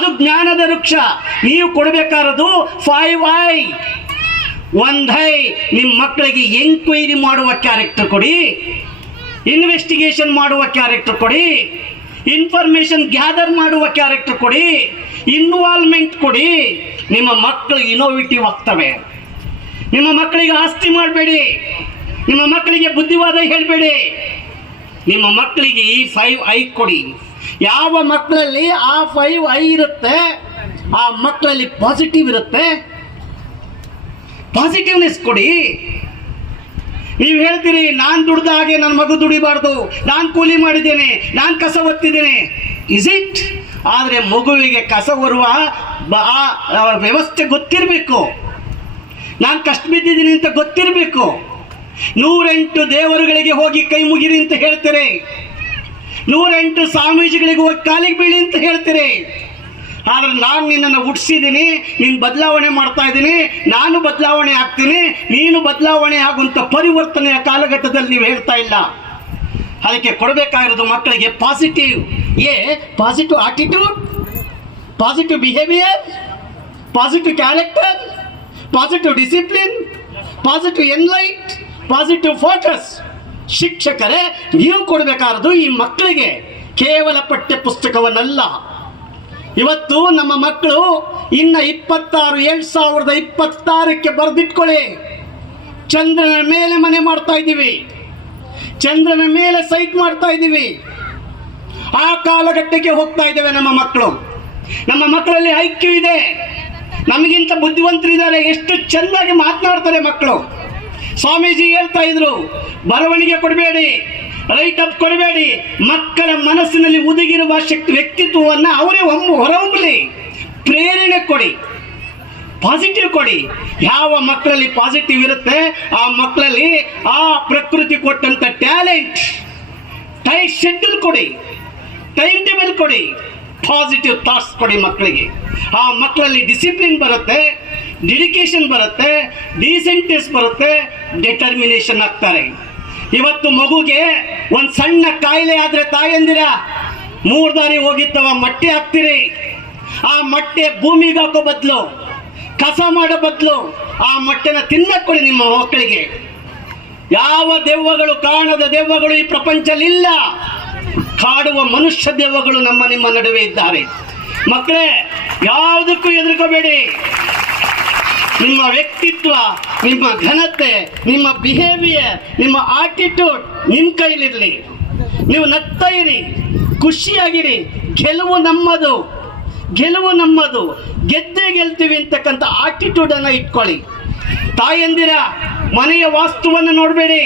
ಅದು ಜ್ಞಾನದ ವೃಕ್ಷ. ನೀವು ಕೊಡಬೇಕಾರದು 5I. ಒಂದೈ ನಿಮ್ಮ ಮಕ್ಕಳಿಗೆ ಎಂಕ್ವೈರಿ ಮಾಡುವ ಕ್ಯಾರೆಕ್ಟರ್ ಕೊಡಿ, ಇನ್ವೆಸ್ಟಿಗೇಷನ್ ಮಾಡುವ ಕ್ಯಾರೆಕ್ಟರ್ ಕೊಡಿ, ಇನ್ಫಾರ್ಮೇಶನ್ ಗ್ಯಾದರ್ ಮಾಡುವ ಕ್ಯಾರೆಕ್ಟರ್ ಕೊಡಿ, ಇನ್ವಾಲ್ವ್ಮೆಂಟ್ ಕೊಡಿ. ನಿಮ್ಮ ಮಕ್ಕಳು ಇನೋವೇಟಿವ್ ಆಗ್ತವೆ. ನಿಮ್ಮ ಮಕ್ಕಳಿಗೆ ಆಸ್ತಿ ಮಾಡಬೇಡಿ, ನಿಮ್ಮ ಮಕ್ಕಳಿಗೆ ಬುದ್ಧಿವಾದ ಹೇಳಬೇಡಿ. ನಿಮ್ಮ ಮಕ್ಕಳಿಗೆ ಈ 5I ಕೊಡಿ. ಯಾವ ಮಕ್ಕಳಲ್ಲಿ ಆ 5I ಇರುತ್ತೆ ಆ ಮಕ್ಕಳಲ್ಲಿ ಪಾಸಿಟಿವ್ ಇರುತ್ತೆ. ಪಾಸಿಟಿವ್ನೆಸ್ ಕೊಡಿ. ನೀವು ಹೇಳ್ತೀರಿ ನಾನು ದುಡ್ದ ಹಾಗೆ ನನ್ನ ಮಗು ದುಡಿಬಾರ್ದು, ನಾನು ಕೂಲಿ ಮಾಡಿದ್ದೇನೆ, ನಾನು ಕಸ ಒತ್ತಿದ್ದೇನೆ. Is it? ಆದರೆ ಮಗುವಿಗೆ ಕಸ ಹೊರುವ ವ್ಯವಸ್ಥೆ ಗೊತ್ತಿರಬೇಕು. ನಾನು ಕಷ್ಟ ಬಿದ್ದಿದ್ದೀನಿ ಅಂತ ಗೊತ್ತಿರಬೇಕು. 108 ದೇವರುಗಳಿಗೆ ಹೋಗಿ ಕೈ ಮುಗಿರಿ ಅಂತ ಹೇಳ್ತಾರೆ, 108 ಸ್ವಾಮೀಜಿಗಳಿಗೆ ಹೋಗಿ ಕಾಲಿಗೆ ಬೀಳಿ ಅಂತ ಹೇಳ್ತಾರೆ. ಆದರೆ ನಾನು ನಿನ್ನನ್ನು ಹುಟ್ಟಿಸಿದ್ದೀನಿ, ನೀನು ಬದಲಾವಣೆ ಮಾಡ್ತಾ ಇದ್ದೀನಿ, ನಾನು ಬದಲಾವಣೆ ಆಗ್ತೀನಿ, ನೀನು ಬದಲಾವಣೆ ಆಗುವಂಥ ಪರಿವರ್ತನೆಯ ಕಾಲಘಟ್ಟದಲ್ಲಿ ನೀವು ಹೇಳ್ತಾ ಇಲ್ಲ. ಅದಕ್ಕೆ ಕೊಡಬೇಕಾಗಿರೋದು ಮಕ್ಕಳಿಗೆ positive attitude, positive behaviour, positive character, positive discipline, positive enlight, positive focus. ಶಿಕ್ಷಕರೇ ನೀವು ಕೊಡಬೇಕಾರದು ಈ ಮಕ್ಕಳಿಗೆ ಕೇವಲ ಪಠ್ಯ ಪುಸ್ತಕವನ್ನಲ್ಲ. ಇವತ್ತು ನಮ್ಮ ಮಕ್ಕಳು ಇನ್ನು 2026 ಬರೆದಿಟ್ಕೊಳ್ಳಿ. ಚಂದ್ರನ ಮೇಲೆ ಮನೆ ಮಾಡ್ತಾ ಇದ್ದೀವಿ, ಚಂದ್ರನ ಮೇಲೆ ಸೈಟ್ ಮಾಡ್ತಾ ಇದ್ದೀವಿ. ಆ ಕಾಲಘಟ್ಟಕ್ಕೆ ಹೋಗ್ತಾ ಇದ್ದೇವೆ. ನಮ್ಮ ಮಕ್ಕಳಲ್ಲಿ ಐಕ್ಯೂ ಇದೆ, ನಮಗಿಂತ ಬುದ್ಧಿವಂತರಿದ್ದಾರೆ. ಎಷ್ಟು ಚೆನ್ನಾಗಿ ಮಾತನಾಡ್ತಾರೆ ಮಕ್ಕಳು. ಸ್ವಾಮೀಜಿ ಹೇಳ್ತಾ ಇದ್ರು, ಬರವಣಿಗೆ ಕೊಡಬೇಡಿ, ರೈಟ್ ಅಪ್ ಕೊಡಬೇಡಿ, ಮಕ್ಕಳ ಮನಸ್ಸಿನಲ್ಲಿ ಉದುಗಿರುವ ವ್ಯಕ್ತಿತ್ವವನ್ನು ಅವರೇ ಹೊರಹೊಮ್ಮಲಿ, ಪ್ರೇರಣೆ ಕೊಡಿ, ಪಾಸಿಟಿವ್ ಕೊಡಿ. ಯಾವ ಮಕ್ಕಳಲ್ಲಿ ಪಾಸಿಟಿವ್ ಇರುತ್ತೆ ಆ ಮಕ್ಕಳಲ್ಲಿ ಆ ಪ್ರಕೃತಿ ಕೊಟ್ಟಂತ ಟ್ಯಾಲೆಂಟ್, ಟೈಟ್ ಶೆಡ್ಯೂಲ್ ಕೊಡಿ, ಟೈಮ್ ಟೇಬಲ್ ಕೊಡಿ, ಪಾಸಿಟಿವ್ ಥಾಟ್ಸ್ ಕೊಡಿ ಮಕ್ಕಳಿಗೆ. ಆ ಮಕ್ಕಳಲ್ಲಿ ಡಿಸಿಪ್ಲಿನ್ ಬರುತ್ತೆ, ಡೆಡಿಕೇಶನ್ ಬರುತ್ತೆ, ಡೀಸೆಂಟ್ನೆಸ್ ಬರುತ್ತೆ, ಡೆಟರ್ಮಿನೇಷನ್ ಆಗ್ತಾರೆ. ಇವತ್ತು ಮಗುಗೆ ಒಂದು ಸಣ್ಣ ಕಾಯಿಲೆ ಆದರೆ ತಾಯಂದಿರ 3 ದಾರಿ ಹೋಗಿತ್ತವ ಮಟ್ಟೆ ಹಾಕ್ತೀರಿ. ಆ ಮಟ್ಟೆ ಭೂಮಿಗೆ ಹಾಕೋ ಬದಲು, ಕಸ ಮಾಡೋ ಬದಲು ಆ ಮಟ್ಟೆನ ತಿನ್ನಕ್ಕೆ ಕೊಡಿ ನಿಮ್ಮ ಮಕ್ಕಳಿಗೆ. ಯಾವ ದೆವ್ವಗಳು, ಕಾಣದ ದೆವ್ವಗಳು ಈ ಪ್ರಪಂಚದಲ್ಲಿ ಇಲ್ಲ. ಕಾಡುವ ಮನುಷ್ಯ ದೆವ್ವಗಳು ನಿಮ್ಮ ನಡುವೆ ಇದ್ದಾರೆ. ಮಕ್ಕಳೇ, ಯಾವುದಕ್ಕೂ ಹೆದರ್ಕೋಬೇಡಿ. ನಿಮ್ಮ ವ್ಯಕ್ತಿತ್ವ, ನಿಮ್ಮ ಘನತೆ, ನಿಮ್ಮ ಬಿಹೇವಿಯರ್, ನಿಮ್ಮ ಆಟಿಟ್ಯೂಡ್ ನಿಮ್ಮ ಕೈಲಿರಲಿ. ನೀವು ನಗ್ತಾ ಇರಿ, ಖುಷಿಯಾಗಿರಿ. ಗೆಲುವು ನಮ್ಮದು, ಗೆದ್ದೇ ಗೆಲ್ತೀವಿ ಅಂತಕ್ಕಂಥ ಆಟಿಟ್ಯೂಡನ್ನು ಇಟ್ಕೊಳ್ಳಿ. ತಾಯಂದಿರ ಮನೆಯ ವಾಸ್ತುವನ್ನು ನೋಡಬೇಡಿ.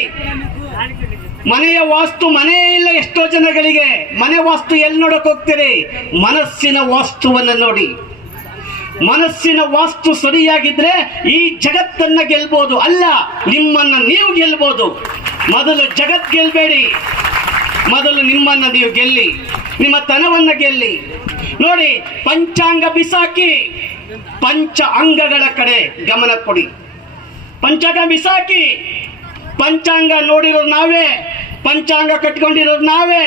ಮನೆಯ ವಾಸ್ತು ಮನೆ ಇಲ್ಲ ಎಷ್ಟೋ ಜನಗಳಿಗೆ. ಮನೆ ವಾಸ್ತು ಎಲ್ಲಿ ನೋಡಕ್ ಹೋಗ್ತೀರಿ? ಮನಸ್ಸಿನ ವಾಸ್ತುವನ್ನು ನೋಡಿ. ಮನಸ್ಸಿನ ವಾಸ್ತು ಸರಿಯಾಗಿದ್ರೆ ಈ ಜಗತ್ತನ್ನ ಗೆಲ್ಬಹುದು, ಅಲ್ಲ ನಿಮ್ಮನ್ನ ನೀವು ಗೆಲ್ಬಹುದು. ಮೊದಲು ಜಗತ್ ಗೆಲ್ಬೇಡಿ, ಮೊದಲು ನಿಮ್ಮನ್ನ ನೀವು ಗೆಲ್ಲಿ, ನಿಮ್ಮ ತನವನ್ನ ಗೆಲ್ಲಿ. ನೋಡಿ, ಪಂಚಾಂಗ ಬಿಸಾಕಿ ಪಂಚ ಅಂಗಗಳ ಕಡೆ ಗಮನ ಕೊಡಿ. ಪಂಚಾಂಗ ಬಿಸಾಕಿ, ಪಂಚಾಂಗ ನೋಡಿರೋರು ನಾವೇ, ಪಂಚಾಂಗ ಕಟ್ಕೊಂಡಿರೋರು ನಾವೇ.